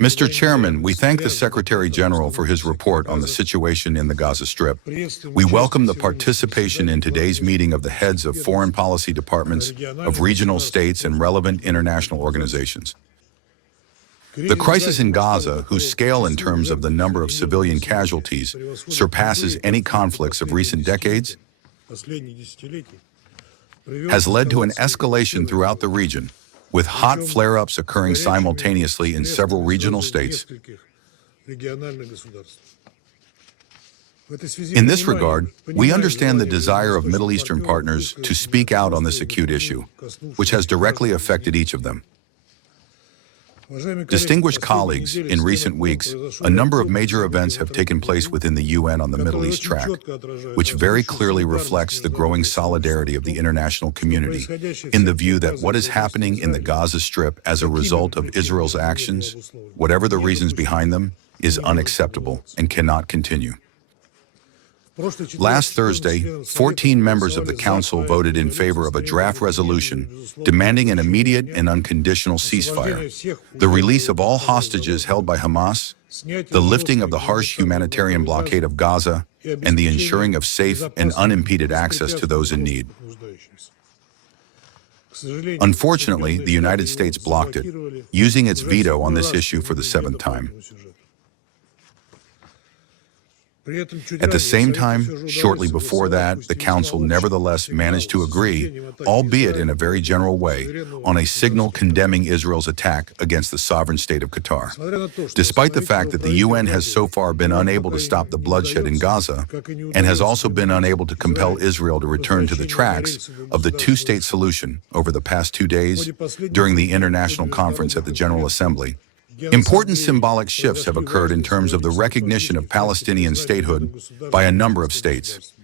Mr. Chairman, we thank the Secretary General for his report on the situation in the Gaza Strip. We welcome the participation in today's meeting of the heads of foreign policy departments of regional states and relevant international organizations. The crisis in Gaza, whose scale in terms of the number of civilian casualties surpasses any conflicts of recent decades, has led to an escalation throughout the region, with hot flare-ups occurring simultaneously in several regional states. In this regard, we understand the desire of Middle Eastern partners to speak out on this acute issue, which has directly affected each of them. Distinguished colleagues, in recent weeks, a number of major events have taken place within the UN on the Middle East track, which very clearly reflects the growing solidarity of the international community in the view that what is happening in the Gaza Strip as a result of Israel's actions, whatever the reasons behind them, is unacceptable and cannot continue. Last Thursday, 14 members of the Council voted in favor of a draft resolution demanding an immediate and unconditional ceasefire, the release of all hostages held by Hamas, the lifting of the harsh humanitarian blockade of Gaza, and the ensuring of safe and unimpeded access to those in need. Unfortunately, the United States blocked it, using its veto on this issue for the 7th time. At the same time, shortly before that, the Council nevertheless managed to agree, albeit in a very general way, on a signal condemning Israel's attack against the sovereign state of Qatar. Despite the fact that the UN has so far been unable to stop the bloodshed in Gaza, and has also been unable to compel Israel to return to the tracks of the two-state solution over the past 2 days during the International Conference at the General Assembly, important symbolic shifts have occurred in terms of the recognition of Palestinian statehood by a number of states.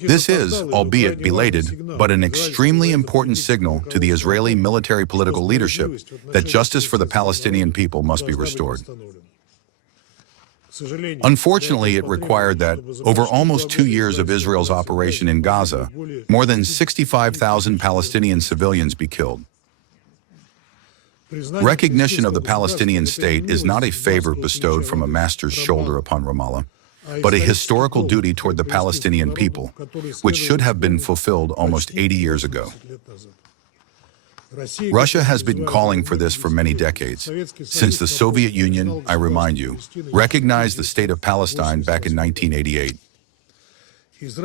This is, albeit belated, but an extremely important signal to the Israeli military political leadership that justice for the Palestinian people must be restored. Unfortunately, it required that, over almost 2 years of Israel's operation in Gaza, more than 65,000 Palestinian civilians be killed. Recognition of the Palestinian state is not a favor bestowed from a master's shoulder upon Ramallah, but a historical duty toward the Palestinian people, which should have been fulfilled almost 80 years ago. Russia has been calling for this for many decades. Since the Soviet Union, I remind you, recognized the state of Palestine back in 1988.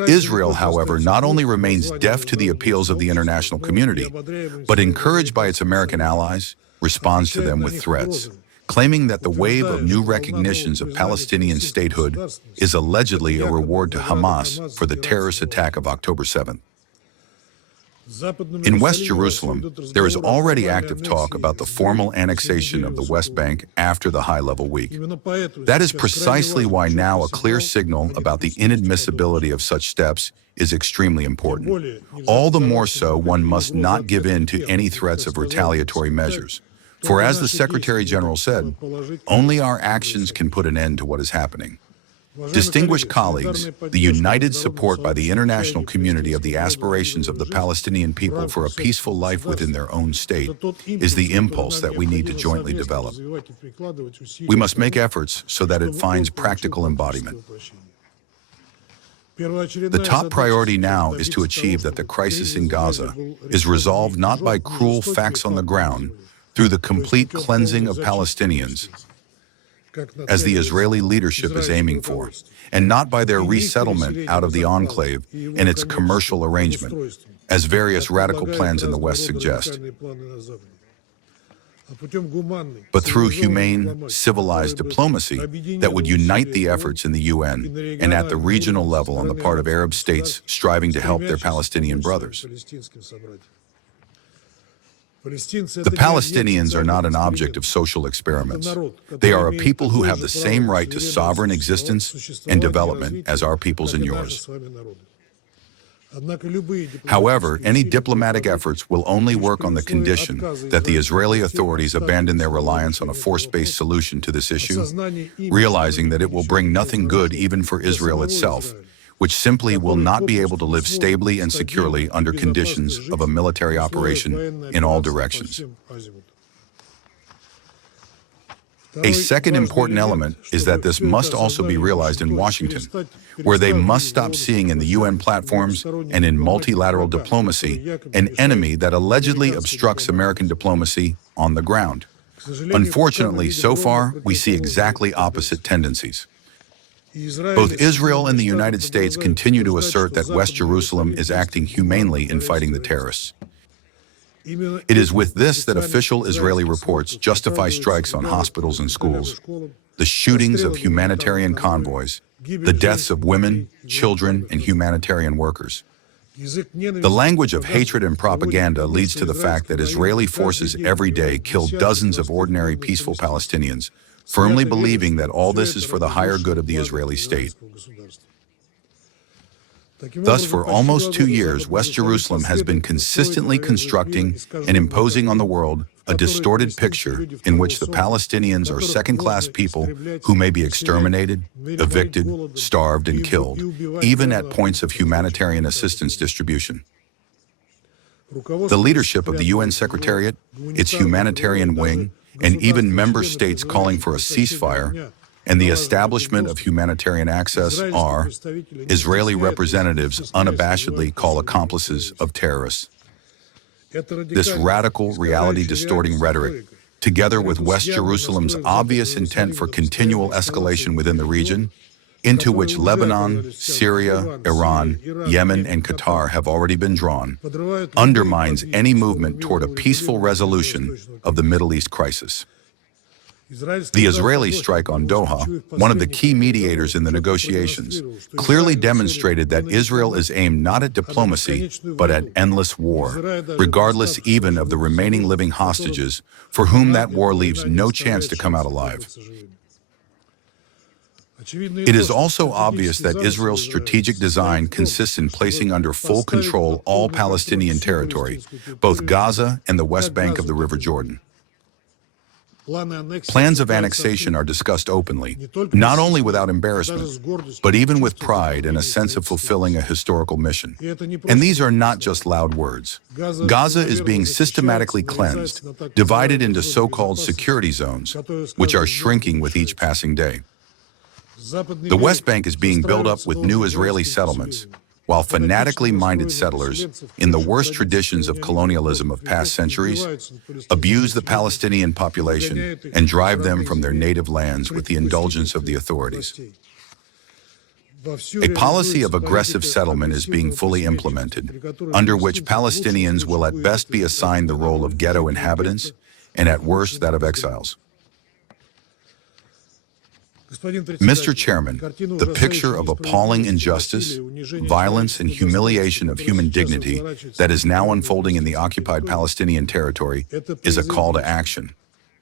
Israel, however, not only remains deaf to the appeals of the international community, but encouraged by its American allies, responds to them with threats, claiming that the wave of new recognitions of Palestinian statehood is allegedly a reward to Hamas for the terrorist attack of October 7th. In West Jerusalem, there is already active talk about the formal annexation of the West Bank after the high-level week. That is precisely why now a clear signal about the inadmissibility of such steps is extremely important. All the more so, one must not give in to any threats of retaliatory measures. For as the Secretary General said, only our actions can put an end to what is happening. Distinguished colleagues, the united support by the international community of the aspirations of the Palestinian people for a peaceful life within their own state is the impulse that we need to jointly develop. We must make efforts so that it finds practical embodiment. The top priority now is to achieve that the crisis in Gaza is resolved not by cruel facts on the ground, through the complete cleansing of Palestinians, as the Israeli leadership is aiming for, and not by their resettlement out of the enclave and its commercial arrangement, as various radical plans in the West suggest, but through humane, civilized diplomacy that would unite the efforts in the UN and at the regional level on the part of Arab states striving to help their Palestinian brothers. The Palestinians are not an object of social experiments. They are a people who have the same right to sovereign existence and development as our peoples and yours. However, any diplomatic efforts will only work on the condition that the Israeli authorities abandon their reliance on a force-based solution to this issue, realizing that it will bring nothing good even for Israel itself, which simply will not be able to live stably and securely under conditions of a military operation in all directions. A second important element is that this must also be realized in Washington, where they must stop seeing in the UN platforms and in multilateral diplomacy an enemy that allegedly obstructs American diplomacy on the ground. Unfortunately, so far, we see exactly opposite tendencies. Both Israel and the United States continue to assert that West Jerusalem is acting humanely in fighting the terrorists. It is with this that official Israeli reports justify strikes on hospitals and schools, the shootings of humanitarian convoys, the deaths of women, children, and humanitarian workers. The language of hatred and propaganda leads to the fact that Israeli forces every day kill dozens of ordinary peaceful Palestinians, firmly believing that all this is for the higher good of the Israeli state. Thus, for almost 2 years, West Jerusalem has been consistently constructing and imposing on the world a distorted picture in which the Palestinians are second-class people who may be exterminated, evicted, starved, and killed, even at points of humanitarian assistance distribution. The leadership of the UN Secretariat, its humanitarian wing, and even member states calling for a ceasefire and the establishment of humanitarian access are, Israeli representatives unabashedly call accomplices of terrorists. This radical, reality-distorting rhetoric, together with West Jerusalem's obvious intent for continual escalation within the region, into which Lebanon, Syria, Iran, Yemen, and Qatar have already been drawn, undermines any movement toward a peaceful resolution of the Middle East crisis. The Israeli strike on Doha, one of the key mediators in the negotiations, clearly demonstrated that Israel is aimed not at diplomacy, but at endless war, regardless even of the remaining living hostages, for whom that war leaves no chance to come out alive. It is also obvious that Israel's strategic design consists in placing under full control all Palestinian territory, both Gaza and the West Bank of the River Jordan. Plans of annexation are discussed openly, not only without embarrassment, but even with pride and a sense of fulfilling a historical mission. And these are not just loud words. Gaza is being systematically cleansed, divided into so-called security zones, which are shrinking with each passing day. The West Bank is being built up with new Israeli settlements, while fanatically minded settlers, in the worst traditions of colonialism of past centuries, abuse the Palestinian population and drive them from their native lands with the indulgence of the authorities. A policy of aggressive settlement is being fully implemented, under which Palestinians will at best be assigned the role of ghetto inhabitants, and at worst that of exiles. Mr. Chairman, the picture of appalling injustice, violence, and humiliation of human dignity that is now unfolding in the occupied Palestinian territory is a call to action.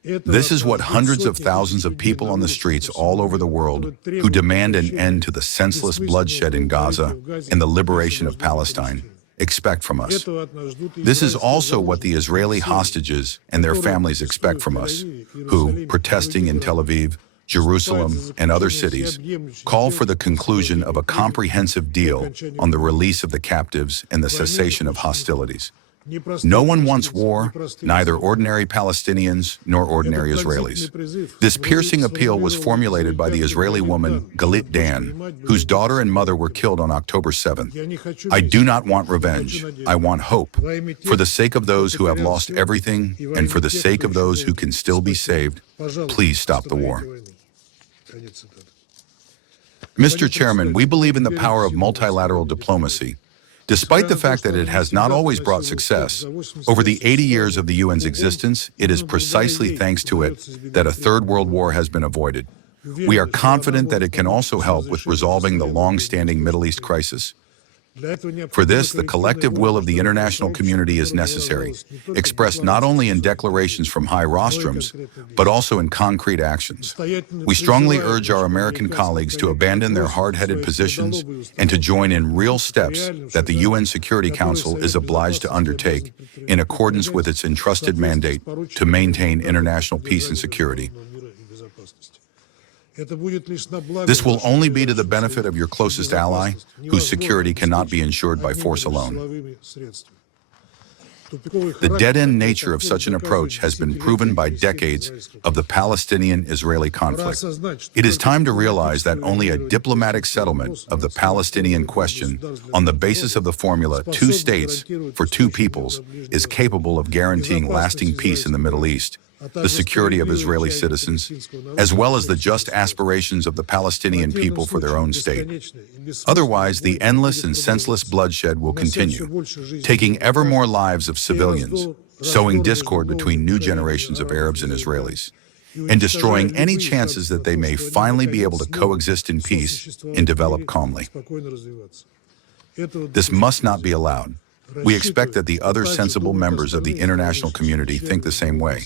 This is what hundreds of thousands of people on the streets all over the world who demand an end to the senseless bloodshed in Gaza and the liberation of Palestine expect from us. This is also what the Israeli hostages and their families expect from us, who, protesting in Tel Aviv, Jerusalem, and other cities, call for the conclusion of a comprehensive deal on the release of the captives and the cessation of hostilities. No one wants war, neither ordinary Palestinians nor ordinary Israelis. This piercing appeal was formulated by the Israeli woman Galit Dan, whose daughter and mother were killed on October 7th. I do not want revenge. I want hope. For the sake of those who have lost everything and for the sake of those who can still be saved, please stop the war. Mr. Chairman, we believe in the power of multilateral diplomacy. Despite the fact that it has not always brought success, over the 80 years of the UN's existence, it is precisely thanks to it that a third world war has been avoided. We are confident that it can also help with resolving the long-standing Middle East crisis. For this, the collective will of the international community is necessary, expressed not only in declarations from high rostrums, but also in concrete actions. We strongly urge our American colleagues to abandon their hard-headed positions and to join in real steps that the UN Security Council is obliged to undertake in accordance with its entrusted mandate to maintain international peace and security. This will only be to the benefit of your closest ally, whose security cannot be ensured by force alone. The dead-end nature of such an approach has been proven by decades of the Palestinian-Israeli conflict. It is time to realize that only a diplomatic settlement of the Palestinian question on the basis of the formula two states for two peoples is capable of guaranteeing lasting peace in the Middle East, the security of Israeli citizens, as well as the just aspirations of the Palestinian people for their own state. Otherwise, the endless and senseless bloodshed will continue, taking ever more lives of civilians, sowing discord between new generations of Arabs and Israelis, and destroying any chances that they may finally be able to coexist in peace and develop calmly. This must not be allowed. We expect that the other sensible members of the international community think the same way.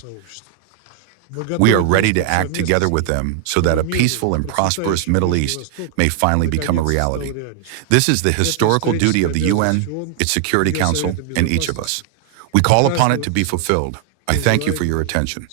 We are ready to act together with them so that a peaceful and prosperous Middle East may finally become a reality. This is the historical duty of the UN, its Security Council, and each of us. We call upon it to be fulfilled. I thank you for your attention.